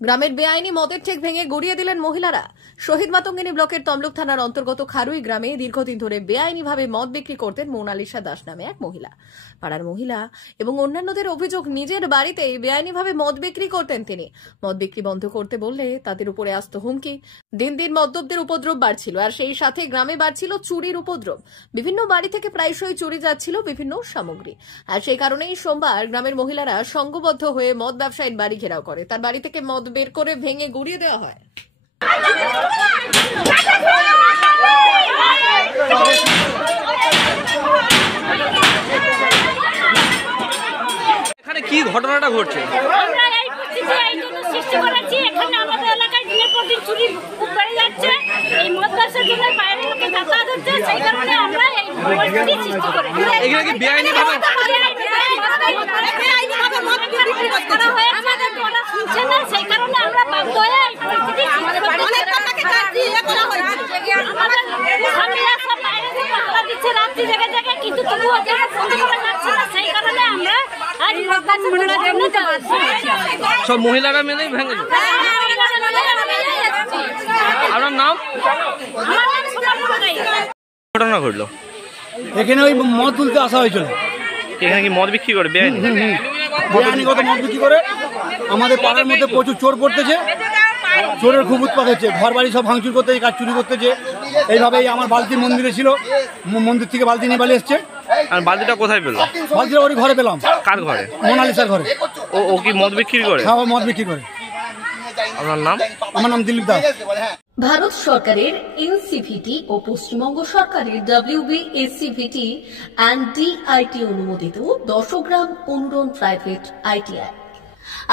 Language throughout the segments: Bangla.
গ্রামের বেআইনি মদের ঠেক ভেঙে গড়িয়ে দিলেন মহিলারা। শহীদ মাতঙ্গিনী ব্লকের তমলুক থানার অন্তর্গত খারুই গ্রামে দীর্ঘদিন ধরে বেআইনিভাবে মদ বিক্রি করতেন মোনালিসা দাস নামে এক মহিলা। পাড়ার মহিলা এবং অন্যান্যদের অভিযোগ, নিজের বাড়িতেই বেআইনিভাবে মদ বিক্রি করতেন তিনি। মদ বিক্রি বন্ধ করতে বললে তাদের উপরে আসত হুমকি। দিন দিন মদ্যপদের উপদ্রব বাড়ছিল, আর সেই সাথে গ্রামে বাড়ছিল চুরির উপদ্রব। বিভিন্ন বাড়ি থেকে প্রায়শই চুরি যাচ্ছিল বিভিন্ন সামগ্রী। আর সেই কারণেই সোমবার গ্রামের মহিলারা সংঘবদ্ধ হয়ে মদ ব্যবসায়ীর বাড়ি ঘেরাও করে। তার বাড়ি থেকে মদ বের করে ভেঙে গুড়িয়ে দেওয়া হয়। এখানে কি ঘটনাটা ঘটছে? এখানে কি বেআইনি ভাবে সব মহিলারা মিলেই ভেঙেছে। আপনার নাম? ঘটনা ঘটলো এখানে ওই মদ তুলতে আসা হয়েছিল। এখানে কি মদ বিক্রি করে? বেআইনিগত মদ বিক্রি করে। আমাদের পাড়ার মধ্যে প্রচুর চোর পড়তেছে, চোরের খুব উৎপাত হচ্ছে। ঘর বাড়ি সব ভাঙচুর করতেছে, কাজ চুরি করতেছে। এইভাবেই আমার বালতি মন্দিরে ছিল, মন্দির থেকে বালতি নিয়ে বালিয়ে এসছে। আর বালতিটা কোথায় পেলো? বালতিটা ওর ঘরে পেলাম। কার ঘরে? মোনালিসার ঘরে। ও কি মদ বিক্রি করে? হ্যাঁ, মদ বিক্রি করে। আপনার নাম? আমার নাম দিলীপ দাস। ভারত সরকারের এনসিভিটি ও পশ্চিমবঙ্গ সরকারের WBSCVT অ্যান্ড DIT অনুমোদিত 10 গ্রাম অনুরণ প্রাইভেট ITI।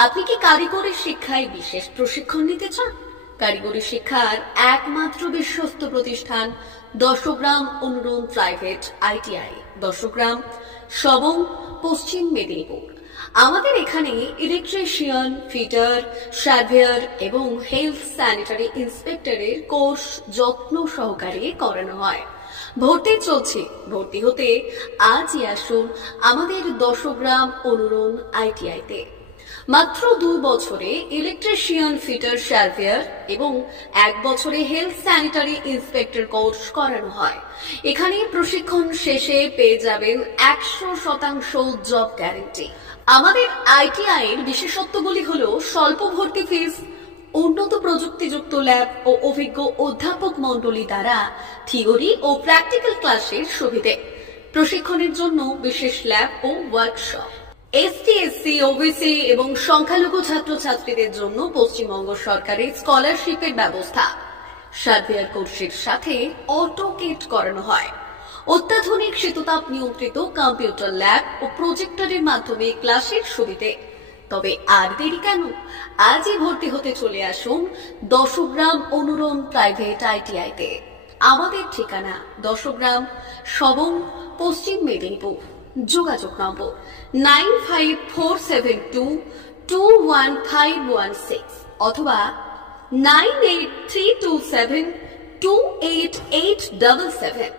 আপনি কি কারিগরি শিক্ষায় বিশেষ প্রশিক্ষণ নিতে চান? কারিগরি শিক্ষার একমাত্র বিশ্বস্ত প্রতিষ্ঠান 10 গ্রাম অনুরণ প্রাইভেট ITI, 10 গ্রাম, সবং, পশ্চিম মেদিনীপুর। আমাদের এখানে ইলেকট্রিশিয়ান, ফিটার, সার্ভেয়ার এবং হেলথ স্যানিটারি ইন্সপেক্টরের কোর্স যত্ন সহকারে করানো হয়। ভর্তি চলছে। ভর্তি হতে আজই আসুন আমাদের 10 গ্রাম অনুরণ ITI-তে। মাত্র 2 বছরে ইলেকট্রিশিয়ান, ফিটার, সার্ভেয়ার এবং 1 বছরে হেলথ স্যানিটারি ইন্সপেক্টর কোর্স করানো হয়। এখানে প্রশিক্ষণ শেষে পেয়ে যাবেন 100% জব গ্যারান্টি। আমাদের ITI এর বিশেষত্বগুলি হলো স্বল্প ভর্তি ফিস, উন্নত প্রযুক্তিযুক্ত ল্যাব ও অভিজ্ঞ অধ্যাপক মণ্ডলী দ্বারা থিওরি ও প্র্যাকটিক্যাল ক্লাসের সুবিধে, প্রশিক্ষণের জন্য বিশেষ ল্যাব ও ওয়ার্কশপ, ST, SC, OBC এবং সংখ্যালঘু ছাত্রছাত্রীদের জন্য পশ্চিমবঙ্গ সরকারের স্কলারশিপের ব্যবস্থা। সার্ভেয়ার কোর্সের সাথে অটোকেট করানো হয়। অত্যাধুনিক শীততাপ নিয়ন্ত্রিত কম্পিউটার ল্যাব ও প্রজেক্টরের মাধ্যমে ক্লাসের সুবিধে। তবে আর দেরি কেন? আজই ভর্তি হতে চলে আসুন 10 গ্রাম অনুরণ প্রাইভেট ITI-তে। আমাদের ঠিকানা 10 গ্রাম, সবং, পশ্চিম মেদিনীপুর। যোগাযোগ নম্বর 9547221516 অথবা 9832728877।